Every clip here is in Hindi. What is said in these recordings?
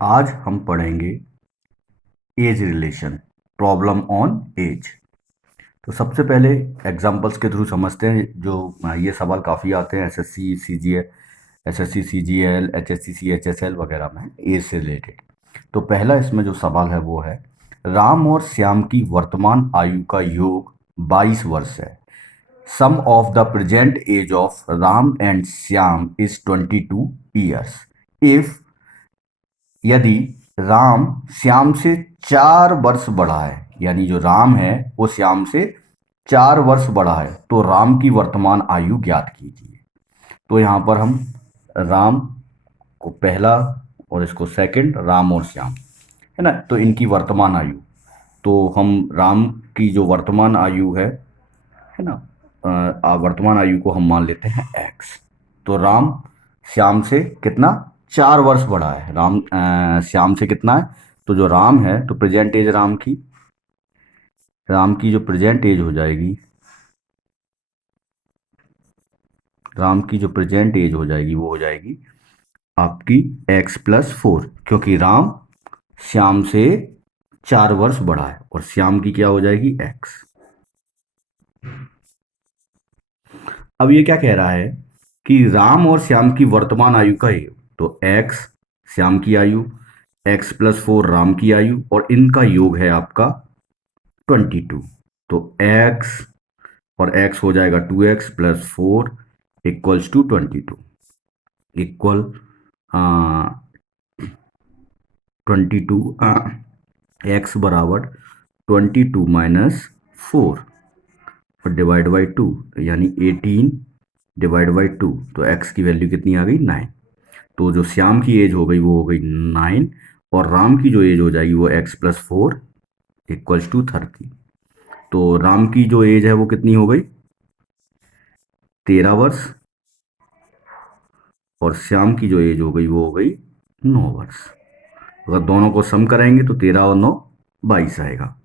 आज हम पढ़ेंगे age relation, problem on age. तो सबसे पहले एग्जांपल्स के थ्रू समझते हैं। जो ये सवाल काफ़ी आते हैं SSC CGL, SSC CGL, HSC CHSL वगैरह में एज से रिलेटेड। तो पहला इसमें जो सवाल है वो है, राम और श्याम की वर्तमान आयु का योग 22 वर्ष है। Sum of the present age of Ram and Shyam is 22 years. If यदि राम श्याम से 4 वर्ष बड़ा है, यानी जो राम है वो श्याम से 4 वर्ष बड़ा है, तो राम की वर्तमान आयु ज्ञात कीजिए। तो यहाँ पर हम राम को पहला और इसको सेकंड, राम और श्याम है ना, तो इनकी वर्तमान आयु, तो हम राम की जो वर्तमान आयु है ना, वर्तमान आयु को हम मान लेते हैं एक्स। तो राम श्याम से कितना, 4 वर्ष बड़ा है। राम श्याम से कितना है, तो जो राम है तो प्रेजेंट एज राम की जो प्रेजेंट एज हो जाएगी, राम की जो प्रेजेंट एज हो जाएगी वो हो जाएगी आपकी x+4, क्योंकि राम श्याम से 4 वर्ष बड़ा है और श्याम की क्या हो जाएगी, x। अब ये क्या कह रहा है कि राम और श्याम की वर्तमान आयु का योग, तो x श्याम की आयु, x+4 राम की आयु, और इनका योग है आपका 22। तो x और x हो जाएगा 2x+4 equals to 22, equal 22, x बराबर 22 - 4 और डिवाइड बाई 2, यानी 18/2। तो x की वैल्यू कितनी आ गई, 9। तो जो श्याम की एज हो गई वो हो गई 9, और राम की जो एज हो जाएगी वो x+4 इक्वल्स टू 30। तो राम की जो एज है वो कितनी हो गई, 13 वर्ष, और श्याम की जो एज हो गई वो हो गई 9 वर्ष। अगर दोनों को सम कराएंगे तो 13 और 9 22 आएगा।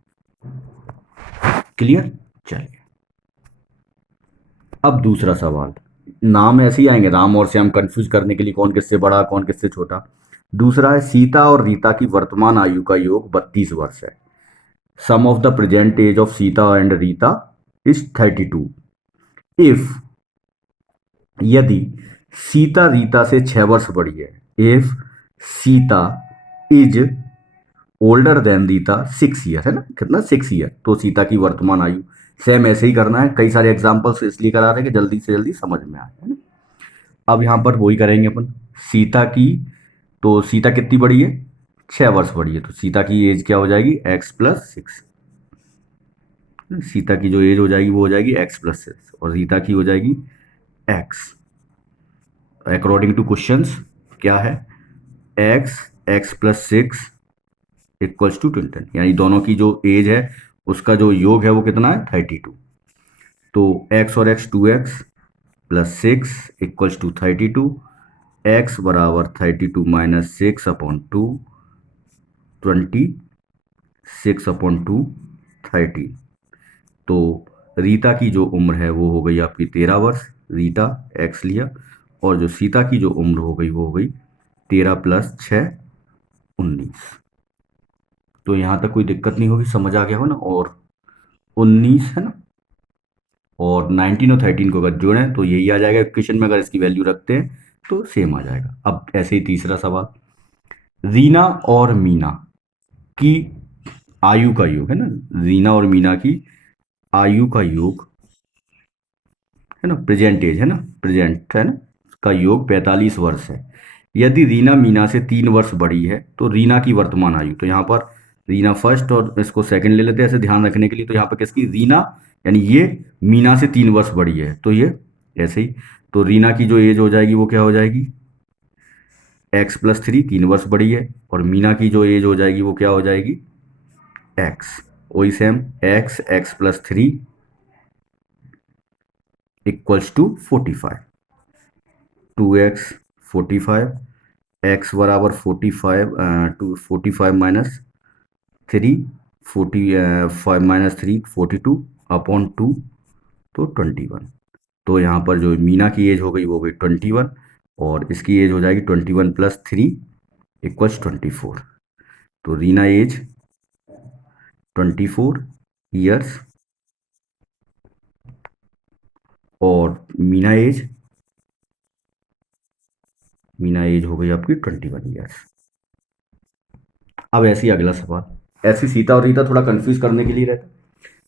क्लियर। चलिए अब दूसरा सवाल। नाम ऐसे ही आएंगे, राम और श्याम, कंफ्यूज करने के लिए कौन किससे बड़ा कौन किससे छोटा। दूसरा है, सीता और रीता की वर्तमान आयु का योग 32 वर्ष है। Sum of the present age of Sita and Rita is 32। If यदि सीता रीता से 6 वर्ष बड़ी है, if Sita is older than Rita 6 year, है ना, कितना 6 ईयर, तो सीता की वर्तमान आयु। सेम ऐसे ही करना है, कई सारे एग्जाम्पल्स इसलिए करा रहे हैं कि जल्दी से जल्दी समझ में आए, है ना। अब यहाँ पर वही करेंगे अपन, सीता की, तो सीता कितनी बड़ी है, 6 वर्ष बड़ी है, तो सीता की एज क्या हो जाएगी, x+6। सीता की जो एज हो जाएगी वो हो जाएगी x+6, और रीता की हो जाएगी x। अकॉर्डिंग टू क्वेश्चंस क्या है, x+6 इक्वल्स टू 20, यानी दोनों की जो एज है उसका जो योग है वो कितना है, 32। तो x और x 2x+6 equals to 32। x बराबर 32 - 6/2, 26/2 30। तो रीता की जो उम्र है वो हो गई आपकी 13 वर्ष, रीता x लिया, और जो सीता की जो उम्र हो गई वो हो गई 13+6 19। तो यहाँ तक कोई दिक्कत नहीं होगी, समझ आ गया हो ना। और 19 है ना, और 19 और 13 को अगर जोड़ें तो यही आ जाएगा इक्वेशन में, अगर इसकी वैल्यू रखते हैं तो सेम आ जाएगा। अब ऐसे ही तीसरा सवाल, रीना और मीना की आयु का योग, है ना, रीना और मीना की आयु का योग, है ना, प्रेजेंट एज, है ना, प्रेजेंट है ना, का योग 45 वर्ष है। यदि रीना मीना से 3 वर्ष बड़ी है तो रीना की वर्तमान आयु, तो यहाँ पर रीना फर्स्ट और इसको सेकंड ले लेते हैं ऐसे ध्यान रखने के लिए। तो यहाँ पर किसकी, रीना, यानी ये मीना से 3 वर्ष बड़ी है, तो ये ऐसे ही। तो रीना की जो एज हो जाएगी वो क्या हो जाएगी, x+3, 3 वर्ष बड़ी है, और मीना की जो एज हो जाएगी वो क्या हो जाएगी, x। वही same, x+3 equals to 45, 2x 45, x बराबर 45, 2 45 - 3 45 - 3 42/2, तो 21। तो यहाँ पर जो मीना की एज हो गई वो हो गई 21, और इसकी एज हो जाएगी 21 + 3 इक्वल्स 24। तो रीना एज 24 ईयर्स और मीना एज हो गई आपकी 21 ईयर्स। अब ऐसे ही अगला सवाल, ऐसी सीता और रीता थोड़ा कंफ्यूज करने के लिए रहता है।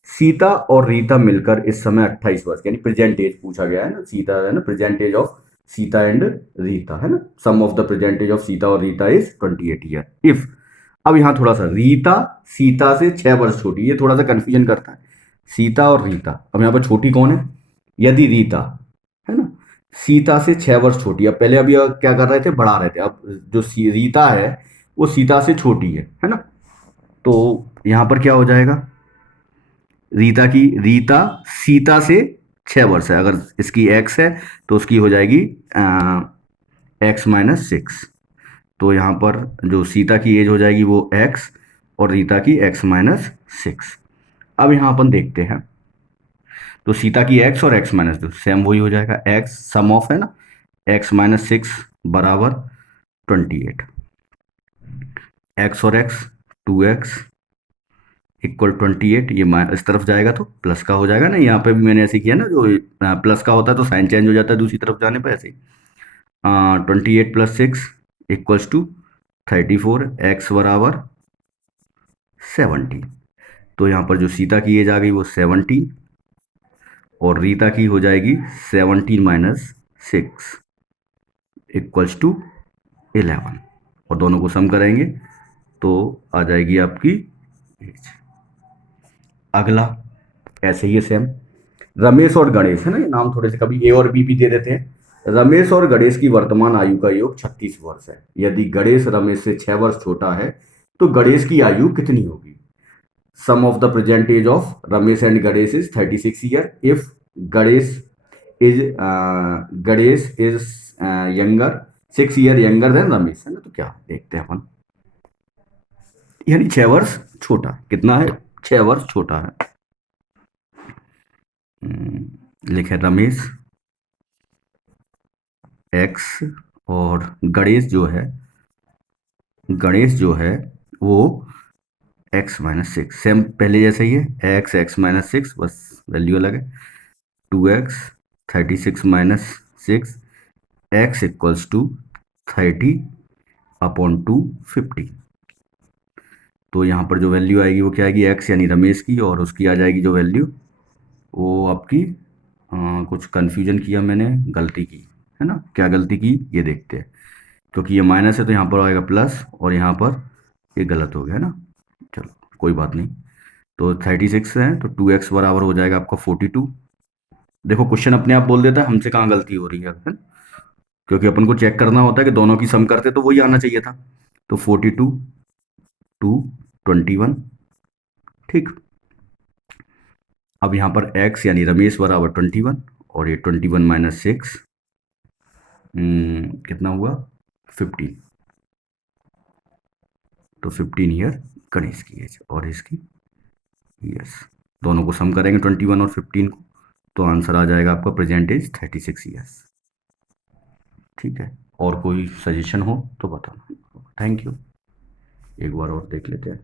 सीता और रीता मिलकर इस समय 28 वर्ष यानी प्रेजेंट एज पूछा गया है ना, सीता है ना, present age of Sita and Rita है ना, sum of the present age of Sita और रीता इज 28 ईयर इफ। अब यहां थोड़ा सा रीता सीता से 6 वर्ष छोटी, ये थोड़ा सा कंफ्यूजन करता है, सीता और रीता। अब यहां पर छोटी कौन है, यदि रीता है ना सीता से 6 वर्ष छोटी, अब पहले अभी क्या कर रहे थे, बढ़ा रहे थे, अब जो रीता है वो सीता से छोटी है ना। तो यहां पर क्या हो जाएगा, रीता सीता से 6 वर्ष है, अगर इसकी एक्स है तो उसकी हो जाएगी x-6। तो यहाँ पर जो सीता की एज हो जाएगी वो x और रीता की x-6। अब यहाँ अपन देखते हैं, तो सीता की x और x-2 सेम वही हो जाएगा, x सम ऑफ है ना x-6 बराबर 28, x और x 2x इक्वल 28। ये इस तरफ जाएगा तो प्लस का हो जाएगा ना, यहाँ पे भी मैंने ऐसे किया ना, जो प्लस का होता है तो साइन चेंज हो जाता है दूसरी तरफ जाने पर, ऐसे ही 28 + 6 इक्वल्स टू 34, x बराबर 17। तो यहाँ पर जो सीता की एज आ गई वो 17 और रीता की हो जाएगी 17 - 6 इक्वल्स टू 11, और दोनों को सम करेंगे तो आ जाएगी आपकी एज। अगला ऐसे ही है सेम, रमेश और गणेश है ना, ये नाम थोड़े से कभी ए और बी भी दे देते हैं। रमेश और गणेश की वर्तमान आयु का योग 36 वर्ष है। यदि गणेश रमेश से 6 वर्ष छोटा है तो गणेश की आयु कितनी होगी। Sum of the present age of Ramesh and Ganesh is 36 year if Ganesh is younger 6 year younger than Ramesh है ना। तो क्या देखते हैं अपन, यानी 6 वर्ष छोटा, कितना है 6 वर्ष छोटा है। लिखे रमेश एक्स और गणेश जो है वो x-6 सेम पहले जैसे ही है, x-6 बस वैल्यू अलग है, 2x 36 - 6 x इक्वल्स टू 30/2 50। तो यहाँ पर जो वैल्यू आएगी वो क्या आएगी, x यानी रमेश की, और उसकी आ जाएगी जो वैल्यू वो आपकी कुछ कन्फ्यूजन किया मैंने, गलती की है ना, क्या गलती की ये देखते हैं, क्योंकि ये माइनस है तो यहाँ पर आएगा प्लस और यहाँ पर ये गलत हो गया है ना। चलो कोई बात नहीं, तो 36 है तो 2x बराबर हो जाएगा आपका 42। देखो क्वेश्चन अपने आप बोल देता है हमसे कहाँ गलती हो रही है ना? क्योंकि अपन को चेक करना होता है कि दोनों की सम करते तो वही आना चाहिए था। तो 42 टू 21, ठीक। अब यहाँ पर x यानी रमेश बराबर 21 और ये 21 - 6 कितना हुआ 15। तो 15 ईयर गणेश की एज और इसकी ईयर्स, दोनों को सम करेंगे 21 और 15 को, तो आंसर आ जाएगा आपका प्रेजेंट एज 36 ईयर्स। ठीक है, और कोई सजेशन हो तो बताना। थैंक यू, एक बार और देख लेते हैं।